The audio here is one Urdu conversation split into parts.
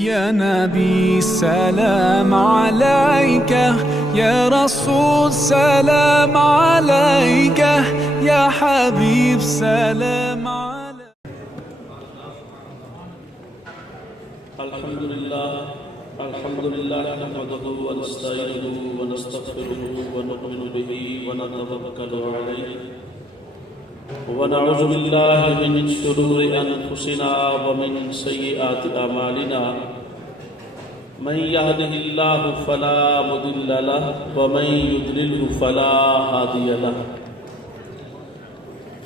يا نبي سلام عليك، يا رسول سلام عليك، يا حبيب سلام عليك. الحمد لله نحمده ونستعينه ونستغفره ونؤمن به ونتوكل عليه ونعوذ بالله من شرور أنفسنا ومن سيئات أعمالنا، من يهده الله فلا مضل له ومن يضلله فلا هادي له.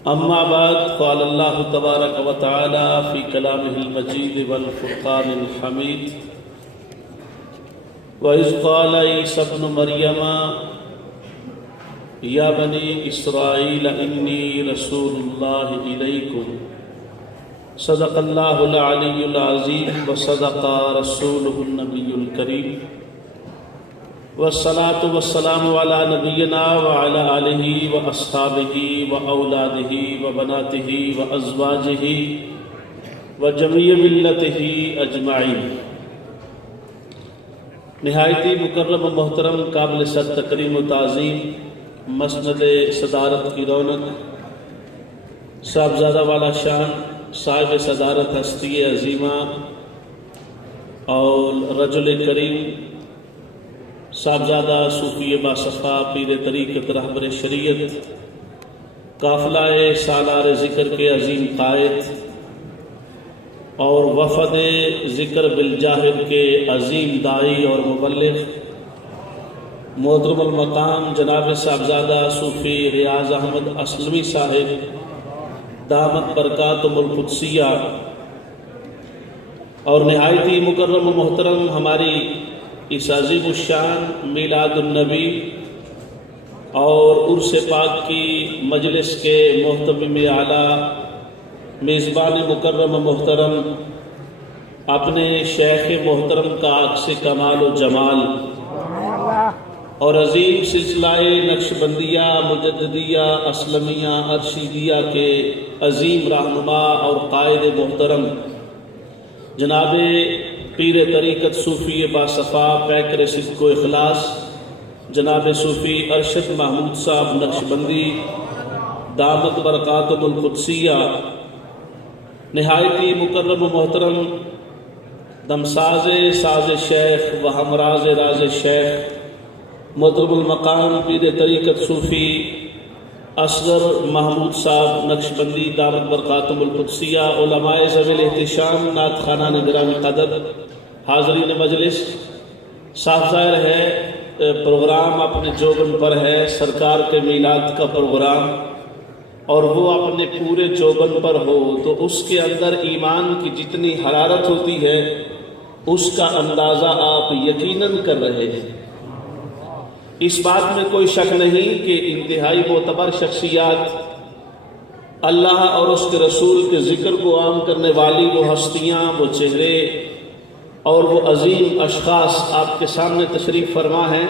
أما بعد، قال الله تبارك وتعالى في كلامه المجيد والفرقان الحميد: وَإِذْ قَالَ عِيسَى ابْنُ مَرْيَمَ يَا بَنِي إِسْرَائِيلَ إِنِّي رَسُولُ اللَّهِ إِلَيْكُمْ. صدق الله العلي العظيم وصدق رسوله النبي الكريم، والصلاة والسلام على نبينا وعلى آله وأصحابه وأولاده وبناته وأزواجه وجميع ملته أجمعين. نہایتی مکرم و محترم قابل صد تکریم و تعظیم مسند صدارت کی رونق، صاحبزادہ والا شان، صاحب صدارت ہستی عظیمہ اور رجل کریم، صاحبزادہ صوفی باصفا پیر طریقت رہبر شریعت، قافلہ سالار ذکر کے عظیم قائد اور وفد ذکر بالجاہر کے عظیم داعی اور مبلغ، محترم المقام جناب صاحبزادہ صوفی ریاض احمد اسلمی صاحب دامت برکاتہم القدسیہ، اور نہایتی مکرم و محترم ہماری اس عظیم الشان میلاد النبی اور عرس پاک کی مجلس کے محتمم اعلیٰ، میزبان مکرم و محترم، اپنے شیخ محترم کا عکس کمال و جمال اور عظیم سلسلہ نقشبندیہ مجددیہ اسلمیہ ارشیدیہ کے عظیم رہنما اور قائد محترم جناب پیر طریقت صوفی باصفا پیکر صدق و اخلاص جناب صوفی ارشد محمود صاحب نقشبندی دامت برکاتہم القدسیہ، نہایتی مکرم و محترم دمساز ساز شیخ و ہمراز راز شیخ محترم المقام پیر طریقت صوفی اصغر محمود صاحب نقشبندی دامت برکاتہم القدسیہ، علماء ذوی الاحتشام، نعت خوانان گرامی قدر، حاضرین مجلس، صاف ظاہر ہے پروگرام اپنے جوبن پر ہے، سرکار کے میلاد کا پروگرام، اور وہ اپنے پورے جوبن پر ہو تو اس کے اندر ایمان کی جتنی حرارت ہوتی ہے اس کا اندازہ آپ یقیناً کر رہے ہیں۔ اس بات میں کوئی شک نہیں کہ انتہائی معتبر شخصیات، اللہ اور اس کے رسول کے ذکر کو عام کرنے والی وہ ہستیاں، وہ چہرے اور وہ عظیم اشخاص آپ کے سامنے تشریف فرما ہیں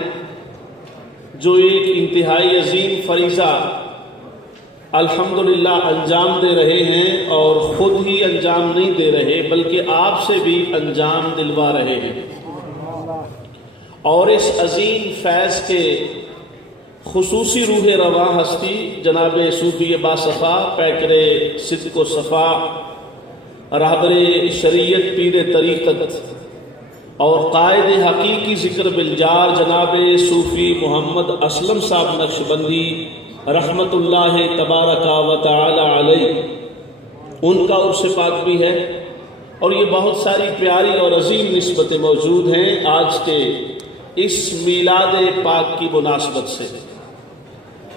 جو ایک انتہائی عظیم فریضہ الحمدللہ انجام دے رہے ہیں، اور خود ہی انجام نہیں دے رہے بلکہ آپ سے بھی انجام دلوا رہے ہیں، اور اس عظیم فیض کے خصوصی روح رواں ہستی جناب صوفی باصفا پیکر صدق و صفا رہبر شریعت پیر طریقت اور قائد حقیقی ذکر بالجار جناب صوفی محمد اسلم صاحب نقشبندی رحمت اللہ تبارک و تعالی علیہ، ان کا عرس پاک بھی ہے، اور یہ بہت ساری پیاری اور عظیم نسبتیں موجود ہیں آج کے اس میلاد پاک کی مناسبت سے۔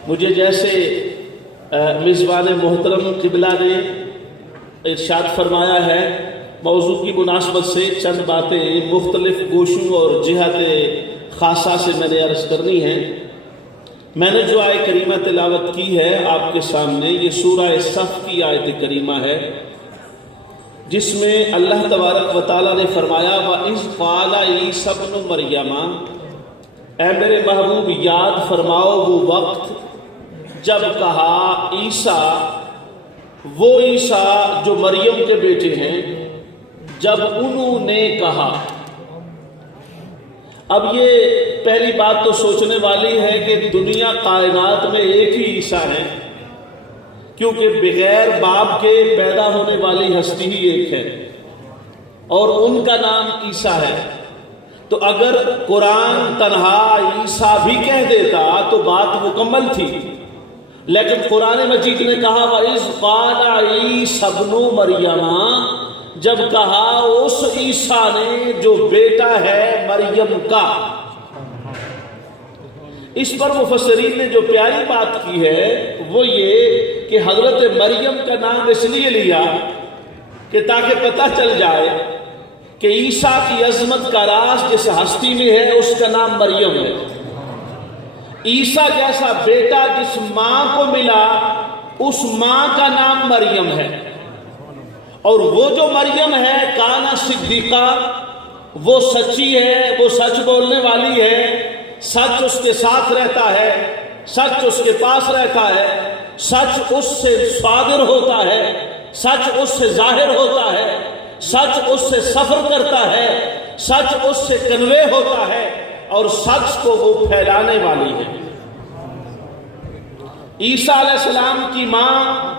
مجھے جیسے میزبان محترم قبلہ نے ارشاد فرمایا ہے، موضوع کی مناسبت سے چند باتیں مختلف گوشوں اور جہت خاصہ سے میں نے عرض کرنی ہیں۔ میں نے جو آیت کریمہ تلاوت کی ہے آپ کے سامنے، یہ سورہ صف کی آیت کریمہ ہے، جس میں اللہ تبارک و تعالیٰ نے فرمایا وَإِذْ قَالَ عِيسَى ابْنُ مَرْيَمَ، اے میرے محبوب یاد فرماؤ وہ وقت جب کہا عیسیٰ، وہ عیسیٰ جو مریم کے بیٹے ہیں، جب انہوں نے کہا. اب یہ پہلی بات تو سوچنے والی ہے کہ دنیا کائنات میں ایک ہی عیسیٰ ہے، کیونکہ بغیر باپ کے پیدا ہونے والی ہستی ہی ایک ہے اور ان کا نام عیسیٰ ہے. تو اگر قرآن تنہا عیسیٰ بھی کہہ دیتا تو بات مکمل تھی، لیکن قرآن مجید نے کہا وَإِذْ قَالَ عِيسَى ابْنُ مَرْيَمَ، جب کہا اس عیسیٰ نے جو بیٹا ہے مریم کا. اس پر مفسرین نے جو پیاری بات کی ہے وہ یہ کہ حضرت مریم کا نام اس لیے لیا کہ تاکہ پتہ چل جائے کہ عیسیٰ کی عظمت کا راز جس ہستی میں ہے اس کا نام مریم ہے. عیسیٰ جیسا بیٹا جس ماں کو ملا اس ماں کا نام مریم ہے، اور وہ جو مریم ہے کانا صدیقہ، وہ سچی ہے، وہ سچ بولنے والی ہے، سچ اس کے ساتھ رہتا ہے، سچ اس کے پاس رہتا ہے، سچ اس سے صادر ہوتا ہے، سچ اس سے ظاہر ہوتا ہے، سچ اس سے سفر کرتا ہے، سچ اس سے کنوے ہوتا ہے، اور سچ کو وہ پھیلانے والی ہے. عیسیٰ علیہ السلام کی ماں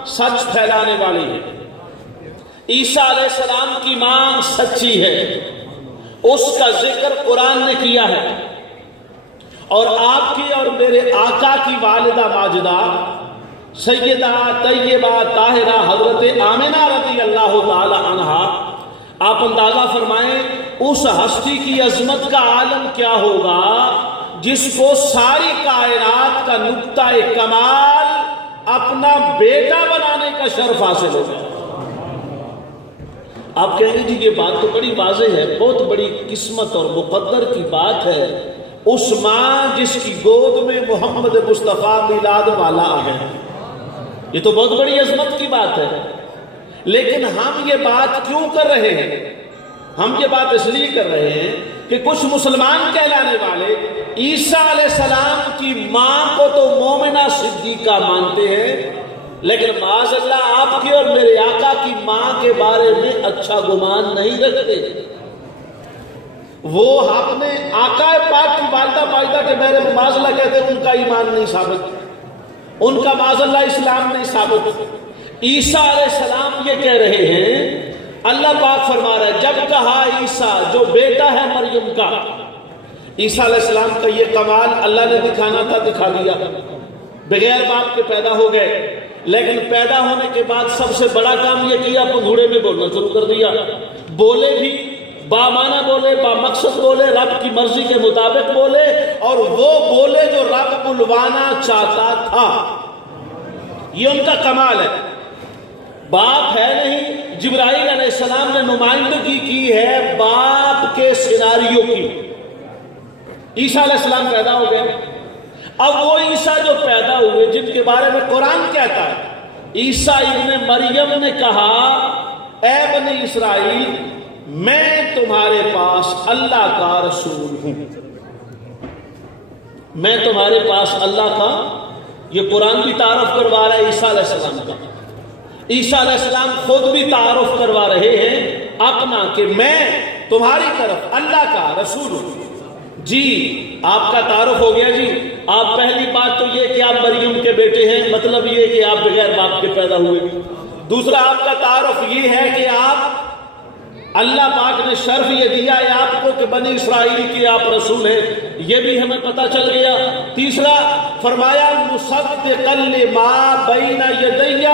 سچ پھیلانے والی ہے، عیسیٰ علیہ السلام کی ماں سچی ہے، اس کا ذکر قرآن نے کیا ہے. اور آپ کی اور میرے آقا کی والدہ ماجدہ سیدہ طیبہ طاہرہ حضرت آمنہ رضی اللہ تعالی عنہا، آپ اندازہ فرمائیں اس ہستی کی عظمت کا عالم کیا ہوگا جس کو ساری کائنات کا نقطہ کمال اپنا بیٹا بنانے کا شرف حاصل ہوگا. آپ کہیں گے جی یہ بات تو بڑی واضح ہے، بہت بڑی قسمت اور مقدر کی بات ہے، اس ماں جس کی گود میں محمد مصطفیٰ میلاد والا آ گیا، یہ تو بہت بڑی عظمت کی بات ہے. لیکن ہم یہ بات کیوں کر رہے ہیں؟ ہم یہ بات اس لیے کر رہے ہیں کہ کچھ مسلمان کہلانے والے عیسیٰ علیہ السلام کی ماں کو تو مومنہ صدیقہ مانتے ہیں، لیکن معاذ اللہ آپ کی اور میرے آقا کی ماں کے بارے میں اچھا گمان نہیں رکھتے. وہ اپنے آقا پاک کی والدہ ماجدہ کے بارے میں معاذ اللہ کہتے ہیں ان کا ایمان نہیں ثابت، ان کا معاذ اللہ اسلام نہیں ثابت. عیسیٰ علیہ السلام یہ کہہ رہے ہیں، اللہ پاک فرما رہا ہے جب کہا عیسیٰ جو بیٹا ہے مریم کا. عیسیٰ علیہ السلام کا یہ کمال اللہ نے دکھانا تھا، دکھا دیا. بغیر باپ کے پیدا ہو گئے، لیکن پیدا ہونے کے بعد سب سے بڑا کام یہ کیا پنگھوڑے میں بولنا شروع کر دیا. بولے بھی بامعنی بولے، با مقصد بولے، رب کی مرضی کے مطابق بولے، اور وہ بولے جو رب بلوانا چاہتا تھا. یہ ان کا کمال ہے. باپ ہے نہیں، جبرائیل علیہ السلام نے نمائندگی کی ہے باپ کے سیناریو کی. عیسیٰ علیہ السلام پیدا ہو گئے. اب وہ عیسیٰ جو پیدا ہوئے جن کے بارے میں قرآن کہتا ہے، عیسیٰ ابن مریم نے کہا اے بنی اسرائیل میں تمہارے پاس اللہ کا رسول ہوں، میں تمہارے پاس اللہ کا. یہ قرآن بھی تعارف کروا رہا ہے عیسیٰ علیہ السلام کا. عیسیٰ علیہ السلام خود بھی تعارف کروا رہے ہیں اپنا کہ میں تمہاری طرف اللہ کا رسول ہوں. جی آپ کا تعارف ہو گیا. جی آپ پہلی بات تو یہ کہ آپ مریم کے بیٹے ہیں، مطلب یہ کہ آپ بغیر باپ کے پیدا ہوئے. دوسرا آپ کا تعارف یہ ہے کہ آپ اللہ پاک نے شرف یہ دیا ہے آپ کو کہ بنی اسرائیل کی آپ رسول ہیں، یہ بھی ہمیں پتہ چل گیا. تیسرا فرمایا مصدقا لما بین یدی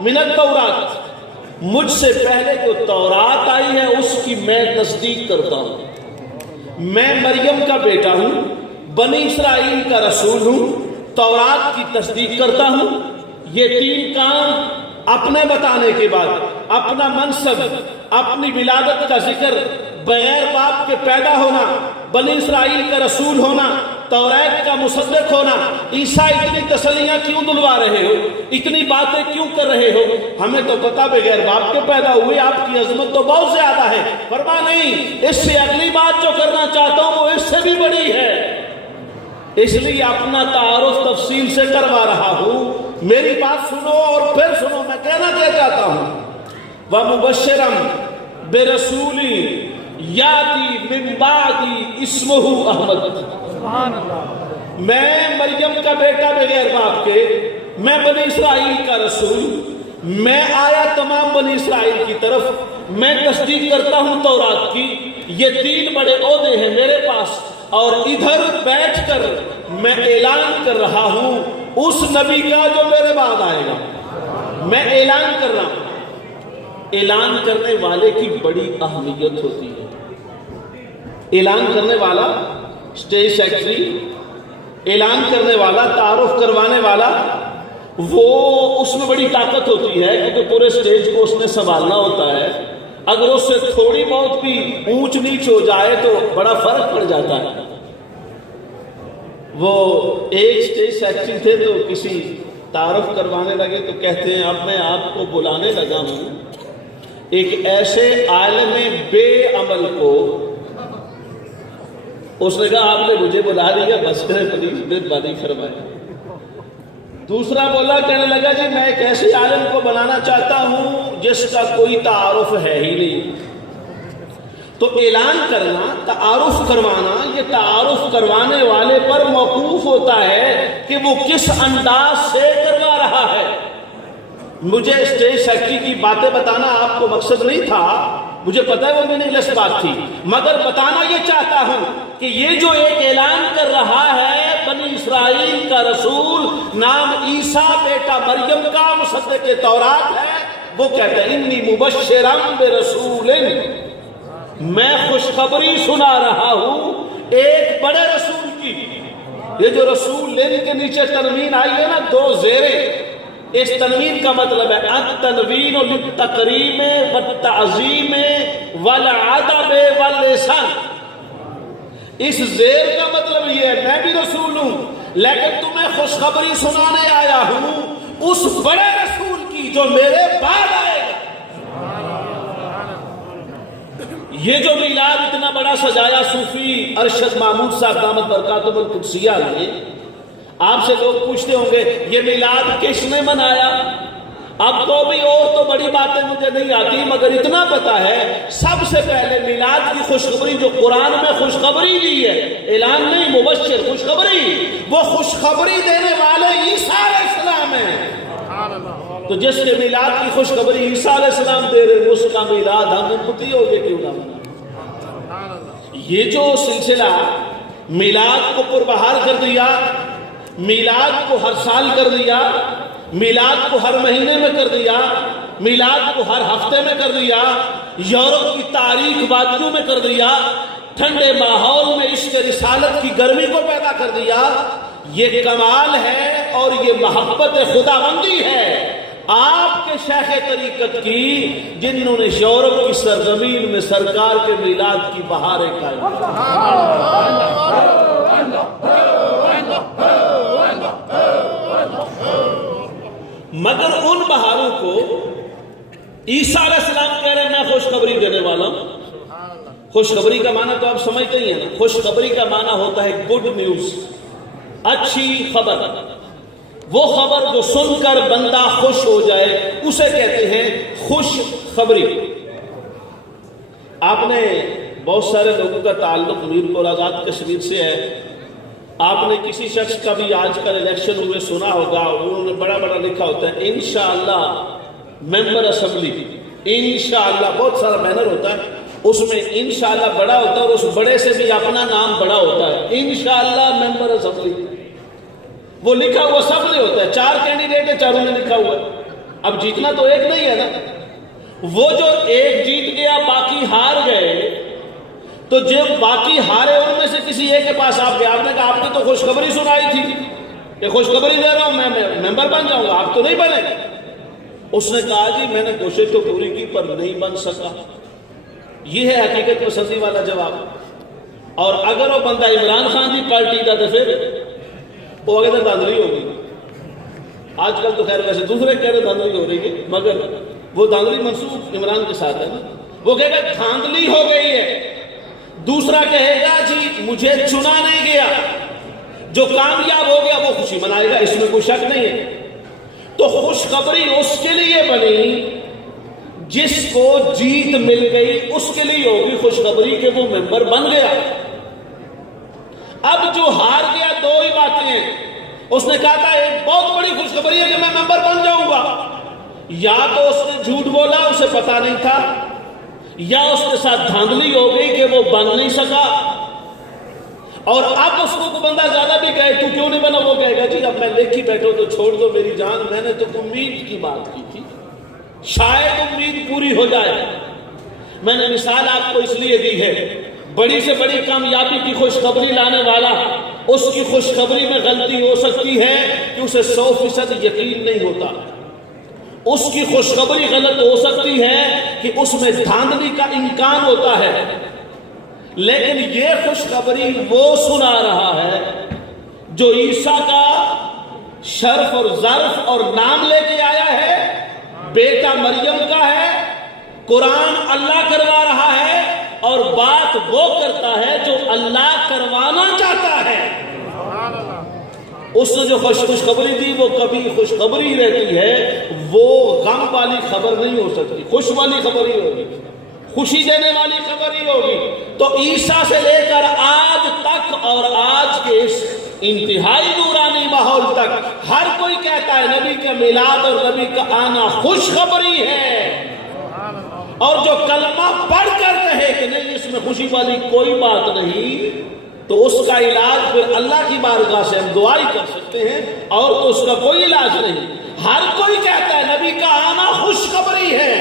من التوراۃ، مجھ سے پہلے جو تورات آئی ہے اس کی میں تصدیق کرتا ہوں. میں مریم کا بیٹا ہوں، بنی اسرائیل کا رسول ہوں، تورات کی تصدیق کرتا ہوں. یہ تین کام اپنے بتانے کے بعد اپنا منصب، اپنی ولادت کا ذکر، بغیر باپ کے پیدا ہونا، بنی اسرائیل کا رسول ہونا، تورات کا مصدق ہونا. عیسیٰ اتنی تسلیاں کیوں دلوا رہے ہو، اتنی باتیں کیوں کر رہے ہو؟ ہمیں تو پتا بغیر باپ کے پیدا ہوئے، آپ کی عظمت تو بہت زیادہ ہے. فرما نہیں، اس سے اگلی بات جو کرنا چاہتا ہوں وہ اس سے بھی بڑی ہے، اس لیے اپنا تعارف تفصیل سے کروا رہا ہوں. میری بات سنو اور پھر سنو. میں کہنا کیا چاہتا ہوں، وَمُبَشِّرًا برسولی یاتی من بعدی اسمہ احمد. میں مریم کا بیٹا بغیر باپ کے، میں بنی اسرائیل کا رسول، میں آیا تمام بنی اسرائیل کی طرف، میں تصدیق کرتا ہوں تورات کی. یہ 3 بڑے عہدے ہیں میرے پاس، اور ادھر بیٹھ کر میں اعلان کر رہا ہوں اس نبی کا جو میرے بعد آئے گا. میں اعلان کر رہا ہوں. اعلان کرنے والے کی بڑی اہمیت ہوتی ہے. اعلان کرنے والا اسٹیج سیکرٹری، اعلان کرنے والا، تعارف کروانے والا، وہ اس میں بڑی طاقت ہوتی ہے، کیونکہ پورے اسٹیج کو اس نے سنبھالنا ہوتا ہے. اگر اس سے تھوڑی بہت بھی اونچ نیچ ہو جائے تو بڑا فرق پڑ جاتا ہے. وہ ایک اسٹیج سیکرٹری تھے تو کسی تعارف کروانے لگے تو کہتے ہیں اب میں آپ کو بلانے لگا ہوں ایک ایسے عالم بے عمل کو. اس نے کہا آپ نے مجھے بلا دیا، بس کرے پلیز مہربانی فرمائے. دوسرا بولا، کہنے لگا جی میں ایک ایسے عالم کو بنانا چاہتا ہوں جس کا کوئی تعارف ہے ہی نہیں. تو اعلان کرنا، تعارف کروانا، یہ تعارف کروانے والے پر موقوف ہوتا ہے کہ وہ کس انداز سے کروا رہا ہے. مجھے اسٹیج سیکرٹری کی باتیں بتانا آپ کو مقصد نہیں تھا، مجھے پتا ہے وہ میننگ لیس بات تھی، مگر بتانا یہ چاہتا ہوں کہ یہ جو ایک اعلان کر رہا ہے بنی اسرائیل کا رسول، نام عیسیٰ بیٹا مریم کا، مصدق تورات ہے، وہ کہتا ہے انی مبشرا برسول، میں خوشخبری سنا رہا ہوں ایک بڑے رسول کی. یہ جو رسول کے نیچے تنوین آئی ہے نا، 2 زیریں، اس تنوین کا مطلب ہے التنوین للتکریم والتعظیم والعدب واللسان. اس زیر کا مطلب یہ ہے میں بھی رسول ہوں، لیکن تمہیں خوشخبری سنانے آیا ہوں اس بڑے رسول کی جو میرے بعد آئے گا. یہ جو میلاد اتنا بڑا سجایا صوفی ارشد محمود صاحب دامت برکاتہ القدسیہ نے، آپ سے لوگ پوچھتے ہوں گے یہ میلاد کس نے منایا؟ اب تو بھی اور تو بڑی باتیں مجھے نہیں آتی، مگر اتنا پتا ہے سب سے پہلے میلاد کی خوشخبری جو قرآن میں خوشخبری دی ہے، اعلان نہیں، مبشر، خوشخبری، وہ خوشخبری دینے والے عیسیٰ علیہ السلام ہیں. تو جس کے میلاد کی خوشخبری عیسیٰ علیہ السلام دے رہے اس کا میلاد ہم امتی ہو گئے کیوں نہ منا. یہ جو سلسلہ میلاد کو پربہار کر دیا، میلاد کو ہر سال کر دیا، میلاد کو ہر مہینے میں کر دیا، میلاد کو ہر ہفتے میں کر دیا، یورپ کی تاریخ وادیوں میں کر دیا، ٹھنڈے ماحول میں عشق رسالت کی گرمی کو پیدا کر دیا، یہ کمال ہے اور یہ محبت خداوندی ہے آپ کے شیخ طریقت کی، جنہوں نے یورپ کی سرزمین میں سرکار کے میلاد کی بہاریں قائم کی. مگر ان بہاروں کو عیسیٰ علیہ السلام کہہ رہے ہیں میں خوشخبری دینے والا ہوں. خوشخبری کا معنی تو آپ سمجھتے ہی ہیں نا، خوشخبری کا معنی ہوتا ہے گڈ نیوز، اچھی خبر. وہ خبر جو سن کر بندہ خوش ہو جائے اسے کہتے ہیں خوش خبری. آپ نے بہت سارے لوگوں کا تعلق میر پور آزاد کشمیر سے ہے. آپ نے کسی شخص کا بھی آج کل الیکشن ہوئے سنا ہوگا، انہوں نے بڑا بڑا لکھا ہوتا ہے انشاءاللہ ممبر اسمبلی، انشاءاللہ بہت سارا بینر ہوتا ہے، اس میں انشاءاللہ بڑا ہوتا ہے اور اس بڑے سے بھی اپنا نام بڑا ہوتا ہے، انشاءاللہ ممبر اسمبلی. وہ لکھا ہوا سب نے ہوتا ہے، 4 کینڈیڈیٹ ہیں، چاروں نے لکھا ہوا ہے. اب جیتنا تو ایک نہیں ہے نا. وہ جو ایک جیت گیا باقی ہار گئے، تو جب باقی ہارے ان میں سے کسی ایک کے پاس آپ گئے، آپ نے کہا آپ نے تو خوشخبری سنائی تھی کہ خوشخبری دے رہا ہوں میں ممبر بن جاؤں گا، آپ تو نہیں بنے. اس نے کہا جی میں نے کوشش تو پوری کی پر نہیں بن سکا. یہ ہے حقیقت پسندی والا جواب. اور اگر وہ بندہ عمران خان کی پارٹی کا تو پھر وہ اگر دھاندلی ہوگی. آج کل تو خیر ویسے دوسرے کہہ رہے دھاندلی ہو رہی ہے، مگر وہ دھاندلی منسوخ عمران کے ساتھ ہے نا. وہ کہے گا دھاندلی ہو گئی ہے. دوسرا کہے گا جی مجھے چنا نہیں گیا. جو کامیاب ہو گیا وہ خوشی منائے گا، اس میں کوئی شک نہیں ہے. تو خوشخبری اس کے لیے بنی جس کو جیت مل گئی اس کے لیے ہوگی خوشخبری کہ وہ ممبر بن گیا. اب جو ہار گیا دو ہی باتیں ہیں. اس نے کہا تھا ایک بہت بڑی خوشخبری ہے کہ میں ممبر بن جاؤں گا. یا تو اس نے جھوٹ بولا، اسے پتا نہیں تھا، یا اس کے ساتھ دھاندلی ہو گئی کہ وہ بن نہیں سکا. اور اب اس کو بندہ زیادہ بھی کہے تو کیوں نہیں بنا، وہ کہے گا جی اب میں لکھ ہی بیٹھو تو چھوڑ دو میری جان، میں نے تو امید کی بات کی تھی، شاید امید پوری ہو جائے. میں نے مثال آپ کو اس لیے دی ہے، بڑی سے بڑی کامیابی کی خوشخبری لانے والا، اس کی خوشخبری میں غلطی ہو سکتی ہے کہ اسے 100% یقین نہیں ہوتا. اس کی خوشخبری غلط ہو سکتی ہے کہ اس میں دھاندلی کا امکان ہوتا ہے. لیکن یہ خوشخبری وہ سنا رہا ہے جو عیسیٰ کا شرف اور ظرف اور نام لے کے آیا ہے، بیٹا مریم کا ہے، قرآن اللہ کروا رہا ہے، اور بات وہ کرتا ہے جو اللہ کروانا چاہتا ہے. اس نے جو خوشخبری دی وہ کبھی خوشخبری رہتی ہے، وہ غم والی خبر نہیں ہو سکتی، خوش والی خبر ہی ہوگی، خوشی دینے والی خبر ہی ہوگی. تو عیسیٰ سے لے کر آج تک اور آج کے اس انتہائی نورانی ماحول تک ہر کوئی کہتا ہے نبی کا میلاد اور نبی کا آنا خوشخبری ہے. اور جو کلمہ پڑھ کر کہے کہ نہیں اس میں خوشی والی کوئی بات نہیں، تو اس کا علاج پھر اللہ کی بارگاہ سے ہم دعائی کر سکتے ہیں، اور تو اس کا کوئی علاج نہیں. ہر کوئی کہتا ہے نبی کا آنا خوشخبری ہے،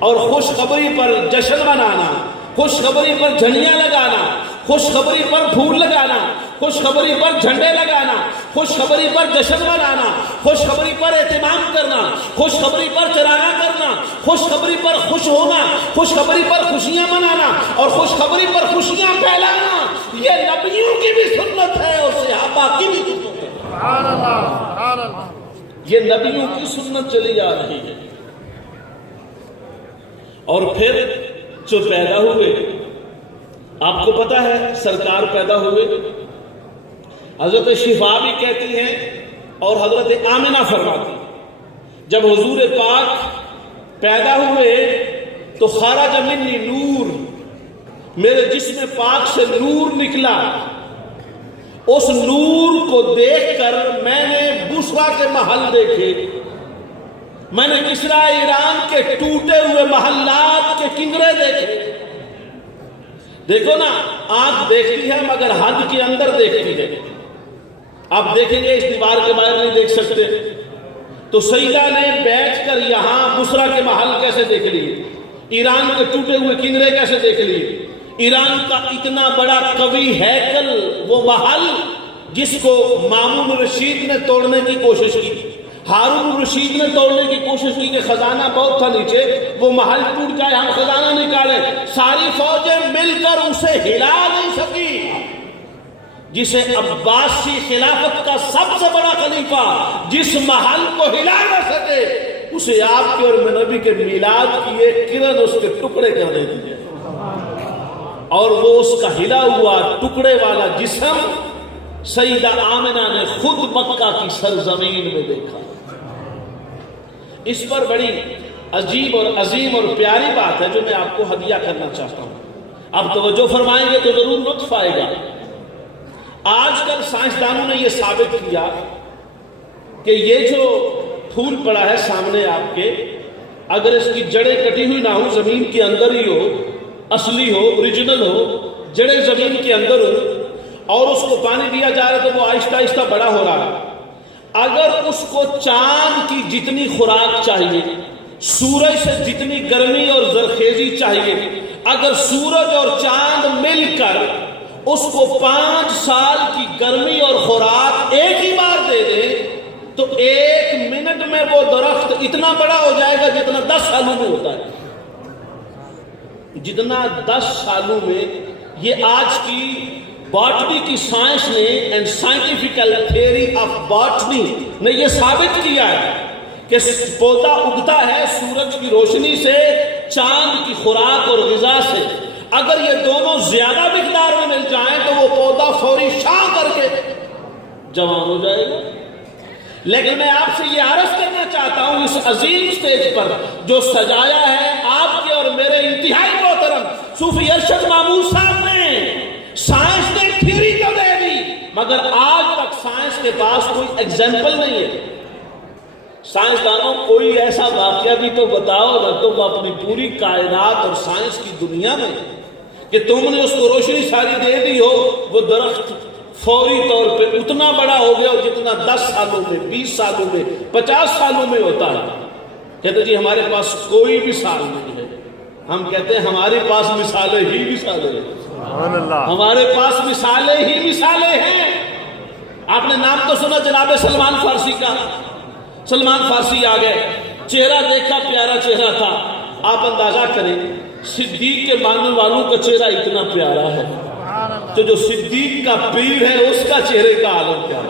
اور خوشخبری پر جشن منانا، خوشخبری پر جھنڈیاں لگانا، خوشخبری پر پھول لگانا، خوشخبری پر جھنڈے لگانا، خوشخبری پر جشن منانا، خوشخبری پر اہتمام کرنا، خوشخبری پر چراغاں کرنا، خوشخبری پر خوش ہونا، خوشخبری پر خوشیاں منانا اور خوشخبری پر خوشیاں پھیلانا، یہ نبیوں کی بھی سنت ہے اور صحابہ کی بھی سنت ہے. یہ نبیوں کی سنت چلی جا رہی ہے. اور پھر جو پیدا ہوئے، آپ کو پتا ہے سرکار پیدا ہوئے، حضرت شفا بھی کہتی ہیں اور حضرت آمنہ فرماتی جب حضور پاک پیدا ہوئے تو خرج منی نور، میرے جسم پاک سے نور نکلا. اس نور کو دیکھ کر میں نے بصرہ کے محل دیکھے، میں نے کسرا ایران کے ٹوٹے ہوئے محلات کے کنگرے دیکھے. دیکھو نا، آنکھ دیکھتی ہے مگر حد کے اندر دیکھتی ہے. آپ دیکھیں گے اس دیوار کے باہر نہیں دیکھ سکتے. تو سیدہ نے بیٹھ کر یہاں بصرہ کے محل کیسے دیکھ لیے، ایران کے ٹوٹے ہوئے کنگرے کیسے دیکھ لیے، ایران کا اتنا بڑا قوی ہیکل، وہ محل جس کو مامون رشید نے توڑنے کی کوشش کی، ہارون رشید نے توڑنے کی کوشش کی کہ خزانہ بہت تھا نیچے، وہ محل ٹوٹ جائے ہم خزانہ نکالیں، ساری فوجیں مل کر اسے ہلا نہیں سکی. جسے عباسی خلافت کا سب سے بڑا خلیفہ جس محل کو ہلا نہ سکے، اسے آپ کے اور نبی کے میلاد کی ایک کرن اس کے ٹکڑے کر دیتی ہے. اور وہ اس کا ہلا ہوا ٹکڑے والا جسم سیدہ آمنہ نے خود مکہ کی سرزمین میں دیکھا. اس پر بڑی عجیب اور عظیم اور پیاری بات ہے جو میں آپ کو ہدیہ کرنا چاہتا ہوں. آپ توجہ فرمائیں گے تو ضرور لطف آئے گا. آج کل سائنسدانوں نے یہ ثابت کیا کہ یہ جو پھول پڑا ہے سامنے آپ کے، اگر اس کی جڑیں کٹی ہوئی نہ ہو، زمین کے اندر ہی ہو، اصلی ہو، اوریجنل ہو، جڑیں زمین کے اندر ہو، اور اس کو پانی دیا جا رہا ہے تو وہ آہستہ آہستہ بڑا ہو رہا ہے. اگر اس کو چاند کی جتنی خوراک چاہیے، سورج سے جتنی گرمی اور زرخیزی چاہیے، اگر سورج اور چاند مل کر اس کو 5 سال کی گرمی اور خوراک ایک ہی بار دے دیں تو 1 منٹ میں وہ درخت اتنا بڑا ہو جائے گا جتنا 10 سالوں میں ہوتا ہے. جتنا 10 سالوں میں. یہ آج کی باٹنی کی سائنس نے اینڈ سائنٹیفیکل تھیوری آف باٹنی نے یہ ثابت کیا ہے کہ پودا اگتا ہے سورج کی روشنی سے، چاند کی خوراک اور غذا سے. اگر یہ دونوں زیادہ مقدار میں مل جائیں تو وہ پودا فوری شاہ کر کے جوان ہو جائے گا. لیکن میں آپ سے یہ عرض کرنا چاہتا ہوں اس عظیم سٹیج پر جو سجایا ہے آپ کے اور میرے انتہائی محترم صوفی ارشد محمود صاحب نے، سائنس نے تھیوری تو دے دی مگر آج تک سائنس کے پاس کوئی ایگزامپل نہیں ہے۔ سائنسدانوں کوئی ایسا واقعہ بھی تو بتاؤ نہ تم اپنی پوری کائنات اور سائنس کی دنیا میں کہ تم نے اس کو روشنی ساری دے دی ہو، وہ درخت فوری طور پہ اتنا بڑا ہو گیا جتنا 10 سالوں میں، 20 سالوں میں، 50 سالوں میں ہوتا ہے۔ کہتے جی ہمارے پاس کوئی مثال نہیں ہے۔ ہم کہتے ہیں ہمارے پاس مثالیں ہی مثالیں ہیں، ہمارے پاس مثالیں ہی مثالیں ہیں۔ آپ نے نام تو سنا جناب سلمان فارسی کا، سلمان فارسی آ گئے، چہرہ دیکھا پیارا چہرہ تھا۔ آپ اندازہ کریں صدیق کے ماننے والوں کا چہرہ اتنا پیارا ہے تو جو صدیق کا پیر ہے اس کا چہرے کا عالم کیا ہے،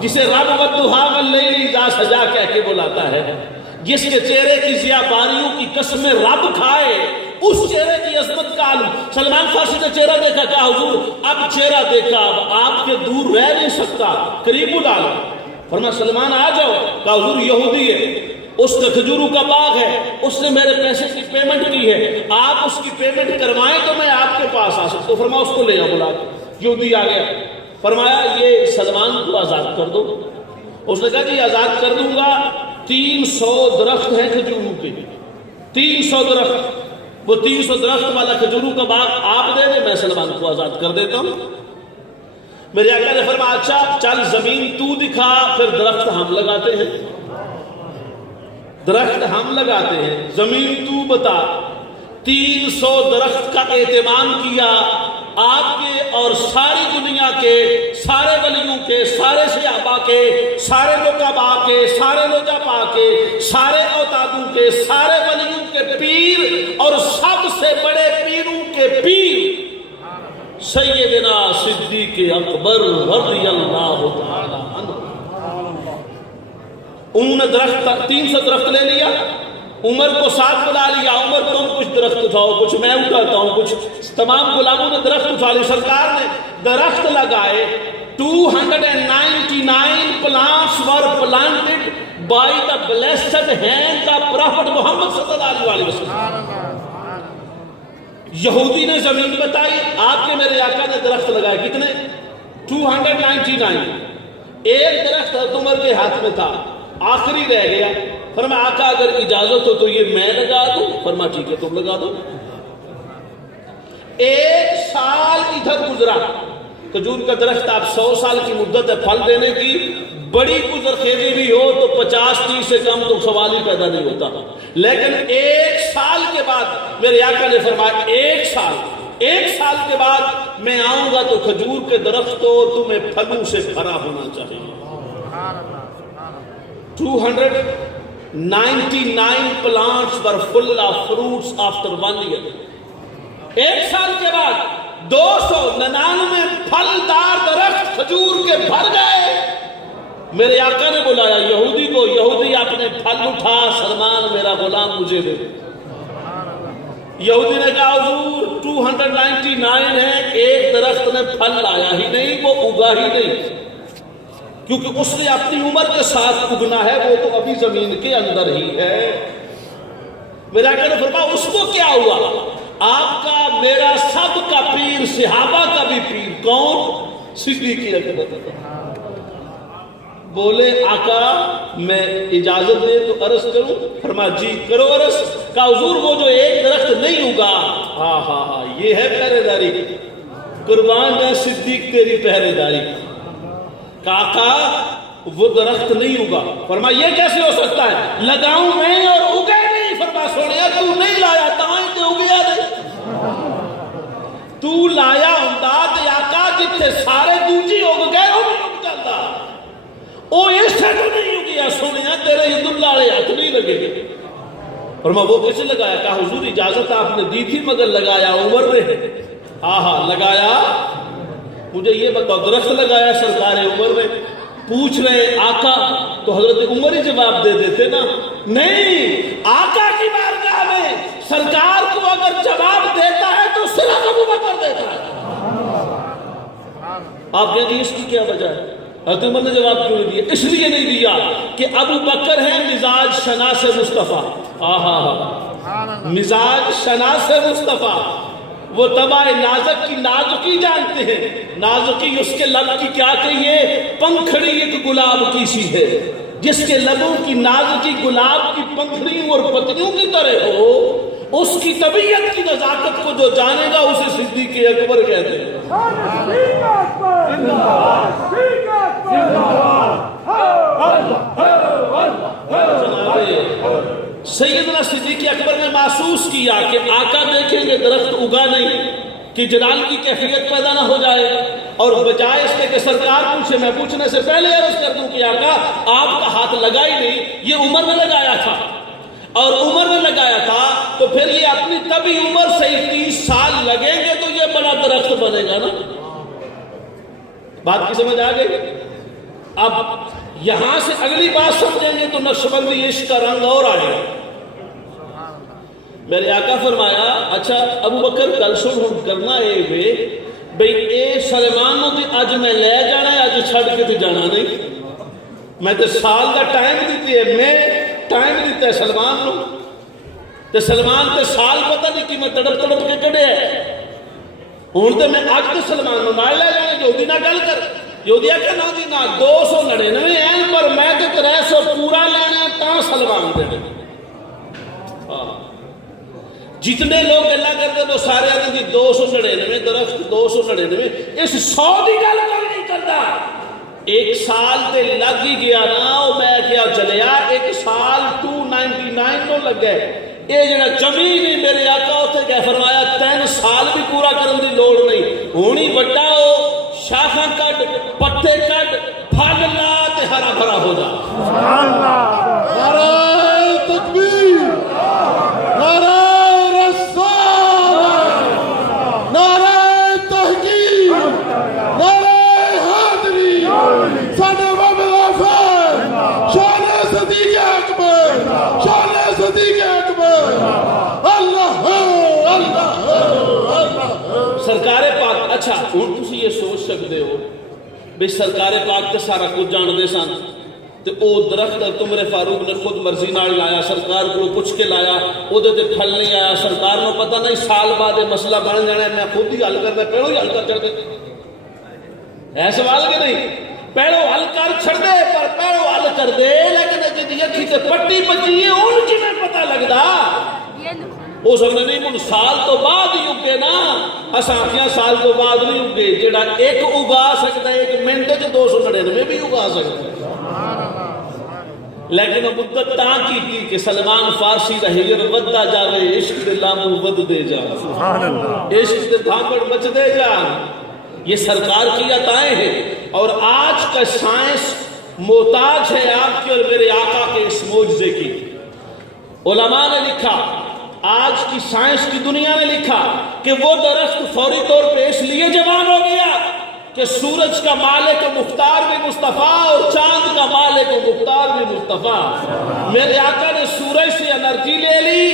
جسے رب والضحیٰ واللیل اذا سجا کہہ کے بلاتا ہے، جس کے چہرے کی ضیاء باریوں کی قسمیں رب کھائے، اس چہرے کی عظمت کا عالم۔ سلمان فارسی نے چہرہ دیکھا، کہا حضور اب چہرہ دیکھا، اب آپ کے دور رہ نہیں سکتا، قریب العالم۔ فرمایا سلمان آ جاؤ، کہا حضور یہودی ہے، اس کا کھجوروں کا باغ ہے، اس نے میرے پیسے کی پیمنٹ کی ہے، آپ اس کی پیمنٹ کروائیں تو میں آپ کے پاس آ سکتا ہوں۔ فرمایا اس کو لے آؤ بلا کے۔ یہودی آ گیا، فرمایا یہ سلمان کو آزاد کر دو۔ اس نے کہا جی آزاد کر دوں گا، 300 درخت ہیں کھجوروں کے، 300 درخت، وہ 300 درخت والا کھجوروں کا باغ آپ دے دیں، میں سلمان کو آزاد کر دیتا ہوں۔ میرے آقا نے فرمایا اچھا چل زمین تو دکھا، پھر درخت ہم لگاتے ہیں، درخت ہم لگاتے ہیں، زمین تو بتا۔ 300 درخت کا اہتمام کیا، آپ کے اور ساری دنیا کے سارے ولیوں کے، سارے صحابہ کے، سارے نقبا کے، سارے نجبا کے، سارے اوتادوں کے، سارے ولیوں کے پیر اور سب سے بڑے پیروں کے پیر سیدنا صدیق اکبر رضی اللہ تعالی عنہ، انہوں نے درخت 300 درخت لے لیا، عمر کو ساتھ بلا لیا، عمر تم کچھ درخت اٹھاؤ، کچھ میں اٹھاتا ہوں، کچھ تمام غلاموں نے درخت اٹھا لی۔ سرکار نے درخت لگائے، 299 plants were planted by the blessed hand of Prophet Muhammad صلی اللہ علیہ وسلم۔ یہودی نے زمین بتائی، آپ کے میرے آقا نے درخت لگائے، کتنے؟ 299۔ ایک درخت حضرت عمر کے ہاتھ میں تھا، آخری رہ گیا۔ فرمایا آقا اگر اجازت ہو تو یہ میں لگا دوں؟ فرمایا ٹھیک ہے تم لگا دو۔ 1 سال ادھر گزرا، کھجور کا درخت آپ 100 سال کی مدت ہے پھل دینے کی، بڑی گزر خیزی بھی ہو تو 50-30 سے کم تو سوال ہی پیدا نہیں ہوتا، لیکن 1 سال کے بعد میرے آقا نے فرمایا 1 سال کے بعد میں آؤں گا تو کھجور کے درخت تو تمہیں پھلوں سے بھرا ہونا چاہیے۔ 299 plants were full of fruits after 1 year۔ 1 سال کے بعد 299 پھلدار درخت کھجور کے بھر گئے۔ میرے آقا نے بلایا یہودی کو، یہودی اپنے پھل اٹھا، سلمان میرا غلام مجھے دے۔ یہودی نے کہا حضور 299 ہے، ایک درخت نے پھل لایا ہی نہیں، وہ اگا ہی نہیں، کیونکہ اس نے اپنی عمر کے ساتھ اگنا ہے، وہ تو ابھی زمین کے اندر ہی ہے۔ میرا آقا نے فرمایا اس کو کیا ہوا؟ آپ کا میرا سب کا پیر، صحابہ کا بھی پیر، کون؟ صدیق اکبر۔ بولے آقا میں اجازت دے تو عرض کروں؟ فرمایا جی کرو عرض۔ کہا حضور وہ جو ایک درخت نہیں اگا، ہاں ہاں ہاں یہ ہے پہرے داری، قربان ہے صدیق تیری پہرے داری۔ آقا وہ درخت نہیں اگا۔ فرمایا یہ کیسے ہو سکتا ہے؟ لگاؤں میں اور اگے نہیں۔ فرمایا سوڑیا تو نہیں لایا تاں تے اگیا نہیں، تو لایا ہوندا تے آقا جتھے سارے دوجی اگ گئے وہ بھی اگ جاتا، او اس سے تو نہیں اگیا سوڑیا تیرے ہندو والے ہاتھ نہیں لگے۔ فرمایا وہ کیسے لگایا؟ کہا حضور اجازت آپ نے دی تھی مگر لگایا عمر نے۔ آہا لگایا، مجھے یہ بتاؤ درخت لگایا سرکار عمر نے؟ پوچھ رہے آقا تو حضرت عمر ہی جواب دے دیتے نا۔ نہیں، آقا کی بارگاہ میں سرکار کو اگر جواب دیتا ہے تو صرف ابو بکر دیتا ہے۔ آپ کہیں گے اس کی کیا وجہ ہے؟ حضرت عمر نے جواب کیوں نہیں دیا؟ اس لیے نہیں دیا کہ ابو بکر ہیں مزاج شناس مصطفیٰ، مزاج شناس مصطفیٰ، وہ طبع نازک کی نازکی جانتے ہیں. نازکی اس کے لب کی کیا کہیے، پنکھڑی ایک گلاب کی سی ہے، جس کے لبوں کی نازکی گلاب کی پنکھڑیوں اور پتیوں کی طرح ہو، اس کی طبیعت کی نزاکت کو جو جانے گا اسے صدیق اکبر کہتے ہیں. سیدنا صدیق اکبر نے محسوس کیا کہ آقا دیکھیں گے درخت اگا نہیں کہ جلال کی کیفیت پیدا نہ ہو جائے، اور بجائے اس کے کہ سرکار پوچھے، میں پوچھنے سے پہلے عرض کر دوں کہ آقا آپ کا ہاتھ لگا ہی نہیں، یہ عمر نے لگایا تھا، اور عمر نے لگایا تھا تو پھر یہ اپنی طبی عمر سے 30 سال لگیں گے تو یہ بڑا درخت بنے گا نا. بات کی سمجھ آ گئی؟ اب یہاں سے اگلی بات سمجھیں گے تو نقشبندی عشق کا رنگ اور آئے گا. میرے آقا فرمایا اچھا ابو بکر گل سن کرنا اے وے بھئی اے سلیمان نو تے اج میں لے جانا ہے، اج چھڑ کے تے جانا نہیں، میں تے سال دا ٹائم دیتی ہے، میں ٹائم دیتا ہے سلمان نو، تے سلمان تے سال پتہ نہیں کہ میں تڑپ تڑپ کے کڑے ہے، ہوں تے میں اج تے سلمان نو نال لے جانا. یہودی نہ گل کر، یہودی کہ نہ جی نہ 299 ہیں پر میں تے 300 پورا لینا تا سلمان دے دے. جتنے لوگ اللہ کرتے تو سارے آدھے جی 299 درخت 299 اس 100 کی گل نہیں کرتا. ایک سال تے لگ ہی گیا نا، میں کیا چلیا ایک سال 299 نو لگ گئے. یہ جڑا زمین نہیں میرے آقا اتنے کیا فرمایا 3 سال بھی پورا کرنے کی لوڑ نہیں، ہونی بڑا ہو، شاخاں کٹ، پتے کٹ، پھل لا تے ہرا بھرا ہو جا. سبحان اللہ، نعرہ تکبیر، نعرہ سرکار پاک. اچھا ہوں تسی یہ سوچ سکتے ہو بھئی سرکار پاک تے سارا کچھ جاندے سن تے او درخت عمر فاروق نے خود مرضی نال لایا، سرکار کو پوچھ کے لایا، او دے تے پھل نہیں آیا، سرکار نو پتہ نہیں سال بعد یہ مسئلہ بن جانا ہے، میں خود ہی حل کرنا، پہلو ہی حل کر چھڑ دے. ہے سوال کہ نہیں؟ پہلو حل کر چھڑ دے، پر پہلو حل کر دے، لیکن جی اکھی تے پٹی بچی ہے ان کی میں پتہ لگدا ہو سکتا نہیں من سال تو بعد ہی اگے نا. اساں سال تو بعد نہیں اگے، جڑا ایک اگا سکتا ہے 1 منٹ چ 299 بھی اگا سکتا ہے. لیکن مدت تاں کی کہ سلمان فارسی دا ہجر ودہ جاوے، عشق دے لامو ود دے جا، عشق دے بھانگڑ بچ دے جا. یہ سرکار کی عطائیں ہیں، اور آج کا سائنس محتاج ہے آپ کی اور میرے آقا کے اس معجزے کی. علماء نے لکھا، آج کی سائنس کی دنیا نے لکھا کہ وہ درخت فوری طور پہ اس لیے جوان ہو گیا کہ سورج کا مالک و مختار بھی مصطفیٰ اور چاند کا مالک و مختار بھی مصطفیٰ. میرے آقا نے سورج سے انرجی لے لی،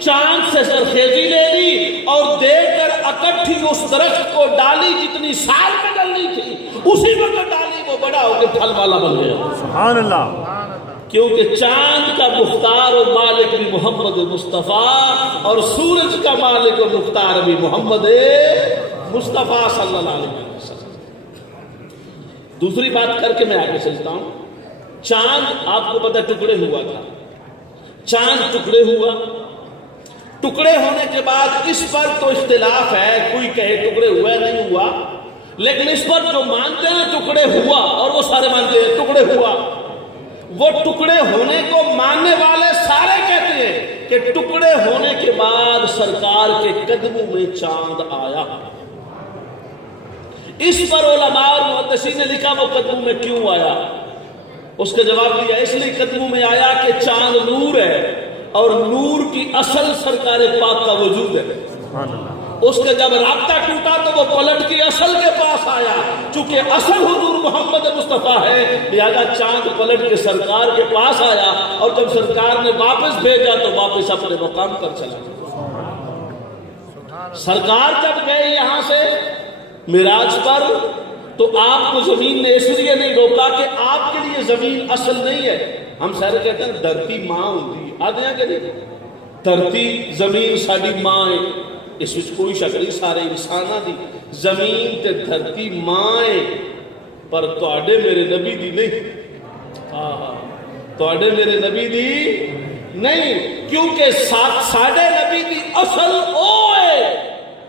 چاند سے سرخیزی لے لی، اور دے کر اکٹھی اس درخت کو ڈالی جتنی سال میں ڈلنی تھی، اسی وقت ڈالی، وہ بڑا ہو کے پھل والا بن گیا. سبحان اللہ. کیونکہ چاند کا مختار و مالک بھی محمد مصطفیٰ، اور سورج کا مالک و مختار بھی محمد مصطفیٰ صلی اللہ علیہ وسلم. دوسری بات کر کے میں آگے چلتا ہوں. چاند آپ کو پتہ ٹکڑے ہوا تھا، چاند ٹکڑے ہوا، ٹکڑے ہونے کے بعد اس پر تو اختلاف ہے، کوئی کہے ٹکڑے ہوا نہیں ہوا، لیکن اس پر جو مانتے ہیں ٹکڑے ہوا، اور وہ سارے مانتے ہیں ٹکڑے ہوا. وہ ٹکڑے ہونے کو ماننے والے سارے کہتے ہیں کہ ٹکڑے ہونے کے بعد سرکار کے قدموں میں چاند آیا. اس پر علماء اور محدثین نے لکھا وہ قدموں میں کیوں آیا. اس کا جواب دیا اس لیے قدموں میں آیا کہ چاند نور ہے، اور نور کی اصل سرکار پاک کا وجود ہے. اس کا جب رابطہ ٹوٹا تو وہ پلٹ کی اصل کے پاس آیا، چونکہ اصل حضور محمد مصطفیٰ ہے، لہذا چاند پلٹ کے سرکار کے پاس آیا، اور جب سرکار نے واپس بھیجا تو واپس اپنے مقام پر چلا گیا. سرکار جب گئے یہاں سے معراج پر تو آپ کو زمین نے اس لیے نہیں روکا کہ آپ کے لیے زمین اصل نہیں ہے. ہم سارے کہتے ہیں دھرتی ماں ہوتی آدھے ہیں کہ نہیں, دھرتی زمین ساری ماں ہے, اس وچ کوئی شک نہیں, سارے انساناں دی زمین تے دھرتی ماں ہے, پر تواڈے میرے نبی دی نہیں. تواڈے میرے نبی دی نہیں, کیونکہ ساڈے نبی دی اصل او ہے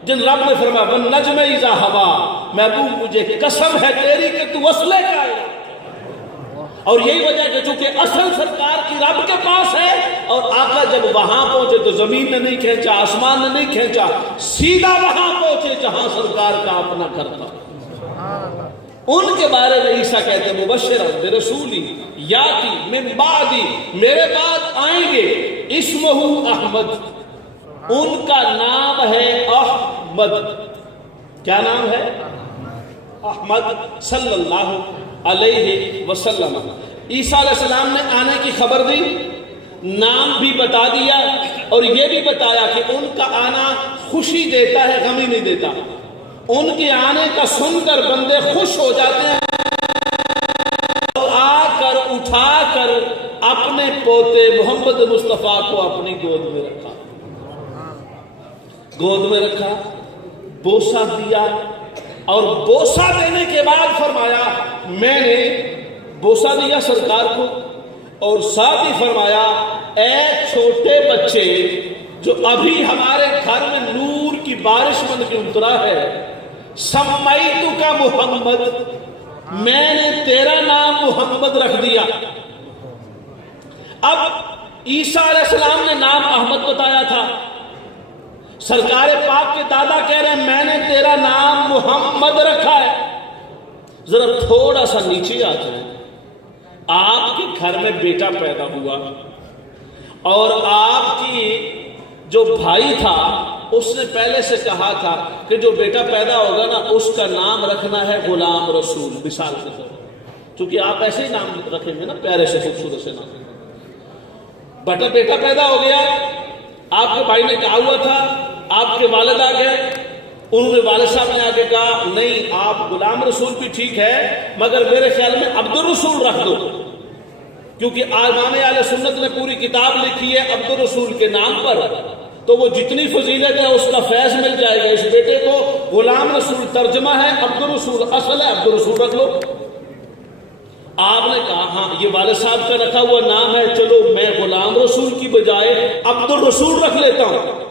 جن رب نے فرمایا والنجم اذا ہوا, محبوب مجھے قسم ہے تیری کہ تو اصلے کا ہے. اور یہی وجہ کہ چونکہ اصل سرکار کی رب کے پاس ہے, اور آقا جب وہاں پہنچے تو زمین نے نہیں کھینچا, آسمان نے نہیں کھینچا, سیدھا وہاں پہنچے جہاں سرکار کا اپنا گھر تھا. ان کے بارے میں عیسیٰ کہتے ہیں مبشر برسولی یاتی من بعدی, میرے بعد آئیں گے, اسمہ احمد, ان کا نام ہے احمد. کیا نام ہے؟ احمد صلی اللہ علیہ وسلم. عیسیٰ علیہ السلام نے آنے کی خبر دی, نام بھی بتا دیا, اور یہ بھی بتایا کہ ان کا آنا خوشی دیتا ہے, غمی نہیں دیتا. ان کے آنے کا سن کر بندے خوش ہو جاتے ہیں, اور آ کر اٹھا کر اپنے پوتے محمد مصطفیٰ کو اپنی گود میں رکھا, گود میں رکھا, بوسہ دیا, اور بوسہ دینے کے بعد فرمایا میں نے بوسہ دیا سرکار کو, اور ساتھ ہی فرمایا اے چھوٹے بچے جو ابھی ہمارے گھر میں نور کی بارش بن کے اترا ہے, سمیتک محمد, میں نے تیرا نام محمد رکھ دیا. اب عیسیٰ علیہ السلام نے نام احمد بتایا تھا, سرکار پاک کے دادا کہہ رہے ہیں میں نے تیرا نام محمد رکھا ہے. ذرا تھوڑا سا نیچے آ جائیں. آپ کے گھر میں بیٹا پیدا ہوا, اور آپ کی جو بھائی تھا اس نے پہلے سے کہا تھا کہ جو بیٹا پیدا ہوگا نا اس کا نام رکھنا ہے غلام رسول, مثال کے طور پر, چونکہ آپ ایسے ہی نام رکھیں گے نا, پیارے سے خوبصورت سے نام. بیٹا پیدا ہو گیا, آپ کے بھائی نے کہا ہوا تھا, آپ کے والد آ گئے, انہوں نے والد صاحب نے آگے کہا نہیں آپ غلام رسول بھی ٹھیک ہے مگر میرے خیال میں عبد الرسول رکھ دو, کیونکہ امام اہل سنت نے پوری کتاب لکھی ہے عبد الرسول کے نام پر, تو وہ جتنی فضیلت ہے اس کا فیض مل جائے گا. اس بیٹے کو غلام رسول ترجمہ ہے, عبد الرسول اصل ہے, عبد الرسول رکھ لو. آپ نے کہا ہاں یہ والد صاحب کا رکھا ہوا نام ہے, چلو میں غلام رسول کی بجائے عبد الرسول رکھ لیتا ہوں.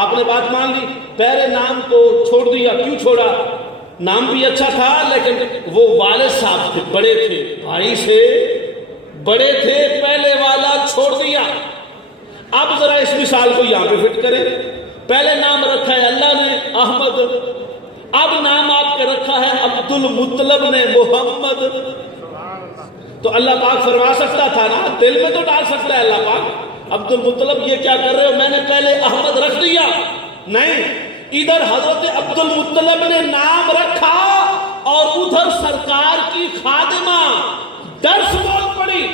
آپ نے بات مان لی, پہلے نام کو چھوڑ دیا. کیوں چھوڑا؟ نام بھی اچھا تھا لیکن وہ والد صاحب تھے, بڑے تھے, بھائی سے بڑے تھے, پہلے والا چھوڑ دیا. اب ذرا اس مثال کو یہاں پہ فٹ کریں. پہلے نام رکھا ہے اللہ نے احمد, اب نام آپ کے رکھا ہے عبد المطلب نے محمد. تو اللہ پاک فرما سکتا تھا نا, دل میں تو ڈال سکتا ہے اللہ پاک عبد المطلب یہ کیا کر رہے ہو, میں نے پہلے احمد رکھ دیا. نہیں, ادھر حضرت عبد المطلب نے نام رکھا اور ادھر سرکار کی خادمہ درس بول پڑی,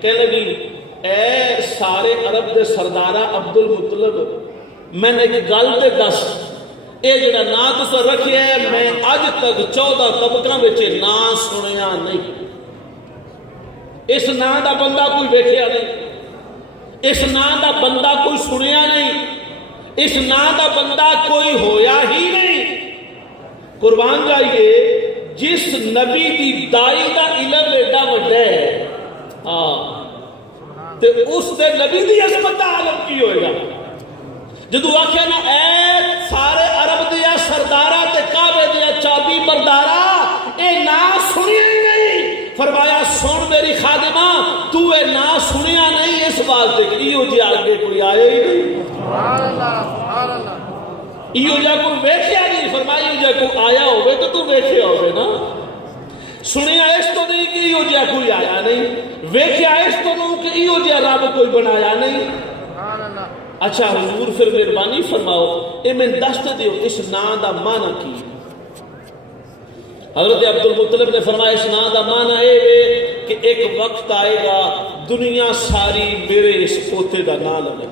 کہنے لگی اے سارے عرب دے سردارہ عبد المطلب, میں نے ایک گل تے دس, اے جڑا نا تسا رکھے ہے میں اج تک 14 طبقاں وچ نا سنیا نہیں. اس نا دا بندہ کوئی ویکھیا نہیں, اس نا دا بندہ کوئی سنیا نہیں, اس نا دا بندہ کوئی ہویا ہی نہیں. قربان جائیے, جس نبی دی دائی دا علم ایڈا وڈا ہے, تے اس دے نبی دی عظمت دا عالم کی ہوئے گا. جدو آخیا نا اے سارے عرب دیا سردارہ تے کعبے دیا چابی بردارہ, اے نا سنیا ہی نہیں. فرمایا سن میری خادمہ, تو اے نا سنیا نہیں اس بات تے کہ ایو جی آگے کوئی آئے ہی نہیں, ایو جا کوئی ویکھیا نہیں. فرمایا ایو جا کوئی آیا ہوئے تو تو ویکھیا ہوئے نا, سنیا اس تو نہیں کہ ایو جا کوئی آیا نہیں, ویکھیا اس تو نہیں کہ ایو جا رب کوئی بنایا نہیں. اچھا حضور پھر مہربانی فرماؤ اے میں دست دیو اس نا دا معنی کی. حضرت عبد المطلب نے فرمایا اس نا دا معنی اے کہ ایک وقت آئے گا دنیا ساری میرے اس پوتے دا نا لگے,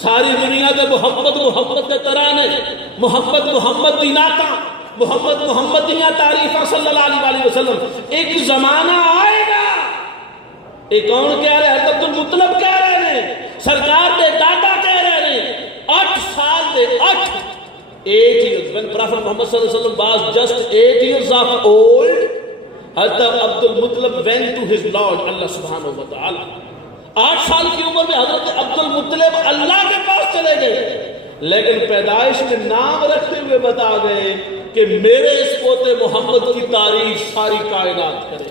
ساری دنیا دے محمد محمد دے ترانے, محمد محمد دی نعتاں, محمدیہ تعریفہ صلی اللہ علیہ وسلم. ایک زمانہ آئے گا، ایک کون کہہ رہے ہیں؟ حضرت عبدالمطلب کہہ رہے ہیں، سرکار دے دادا کہہ رہے ہیں. 8 سال دے 8 years when Prophet Muhammad sallallahu alaihi wasallam was just 8 years of old, Hazrat Abdul Muttalib went to his Lord Allah subhanahu wa ta'ala. 8 سال کی عمر میں حضرت عبد المطلب اللہ کے پاس چلے گئے، لیکن پیدائش میں نام رکھتے ہوئے بتا گئے کہ میرے اس پوتے محمد کی تعریف ساری کائنات کرے.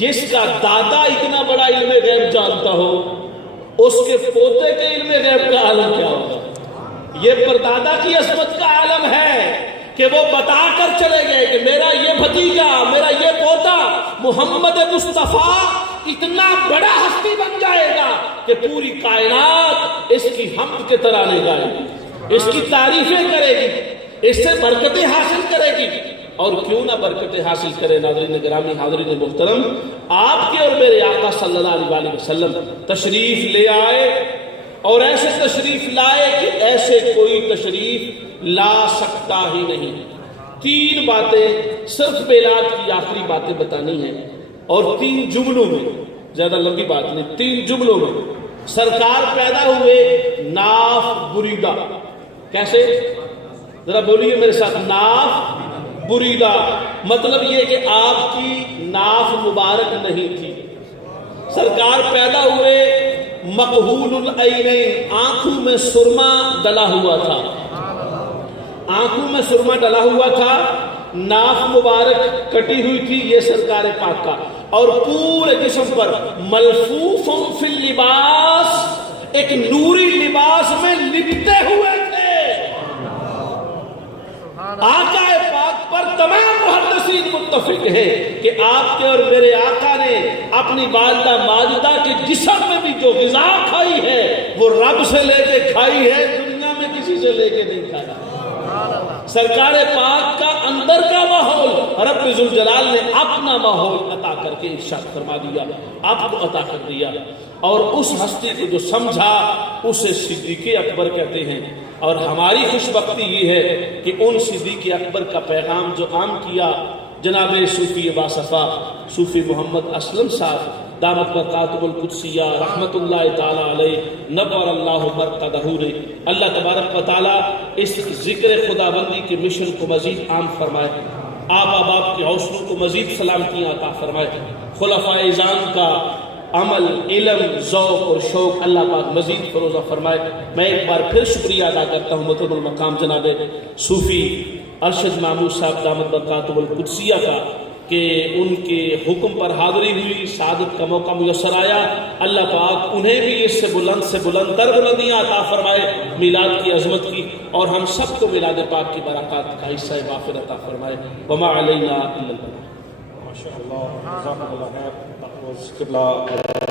جس کا دادا اتنا بڑا علم غیب جانتا ہو، اس کے پوتے کے علم غیب کا عالم کیا ہوگا؟ یہ پردادا کی عظمت کا عالم ہے کہ وہ بتا کر چلے گئے کہ میرا یہ بھتیجا، میرا یہ پوتا محمد مصطفیٰ اتنا بڑا ہستی بن جائے گا کہ پوری کائنات اس کی حمد کے ترانے گائے گی، اس کی تعریفیں کرے گی، اس سے برکتیں حاصل کرے گی. اور کیوں نہ برکتیں حاصل کرے؟ ناظرین گرامی، حاضرین محترم، آپ کے اور میرے آقا صلی اللہ علیہ وسلم تشریف لے آئے، اور ایسے تشریف لائے کہ ایسے کوئی تشریف لا سکتا ہی نہیں. 3 باتیں صرف میلاد کی آخری باتیں بتانی ہیں، اور 3 جملوں میں، زیادہ لمبی بات نہیں، 3 جملوں میں. سرکار پیدا ہوئے ناف بریدہ. کیسے؟ ذرا بولیے میرے ساتھ، ناف بریدہ. مطلب یہ کہ آپ کی ناف مبارک نہیں تھی. سرکار پیدا ہوئے مقہول العینین، آنکھوں میں سرما ڈلا ہوا تھا، آنکھوں میں سرما ڈلا ہوا تھا، ناف مبارک کٹی ہوئی تھی، یہ سرکار پاک کا. اور پورے جسم پر ملفوف فی اللباس، ایک نوری لباس میں لپٹے ہوئے تھے. آقا پاک پر تمام محدثین متفق ہیں کہ آپ کے اور میرے آقا نے اپنی والدہ ماجدہ کے جسم میں بھی جو غذا کھائی ہے وہ رب سے لے کے کھائی ہے، دنیا میں کسی سے لے کے نہیں کھایا. سرکار پاک کا اندر کا ماحول رب ذوالجلال نے اپنا ماحول عطا کر کے ارشاد فرما دیا، آپ کو عطا کر دیا. اور اس ہستی کو جو سمجھا اسے صدیق اکبر کہتے ہیں. اور ہماری خوش بختی یہ ہے کہ ان صدیق اکبر کا پیغام جو عام کیا جناب صوفی باصفا صوفی محمد اسلم صاحب دامت برکاتہ القدسیہ رحمت اللہ تعالی علیہ نور اللہ مرقدہ نے، اللہ تبارک و تعالی اس ذکر خدا بندی کے مشن کو مزید عام فرمائے، آبا باپ کے حوصلوں کو مزید سلامتیاں عطا فرمائے، خلفائے اعظام کا عمل، علم، ذوق اور شوق اللہ پاک مزید فروزہ فرمائے. میں ایک بار پھر شکریہ ادا کرتا ہوں محترم المقام جناب صوفی ارشد محمود صاحب دامت برکاتہ القدسیہ کا کہ ان کے حکم پر حاضری ہوئی، سعادت کا موقع میسر آیا. اللہ پاک انہیں بھی اس سے بلند تر بلندیاں عطا فرمائے میلاد کی عظمت کی، اور ہم سب کو میلاد پاک کی برکات کا حصہ وافر عطا فرمائے. وما علینا الا البلاغ. MashaAllah, Jazakallah khair. That was Qibla.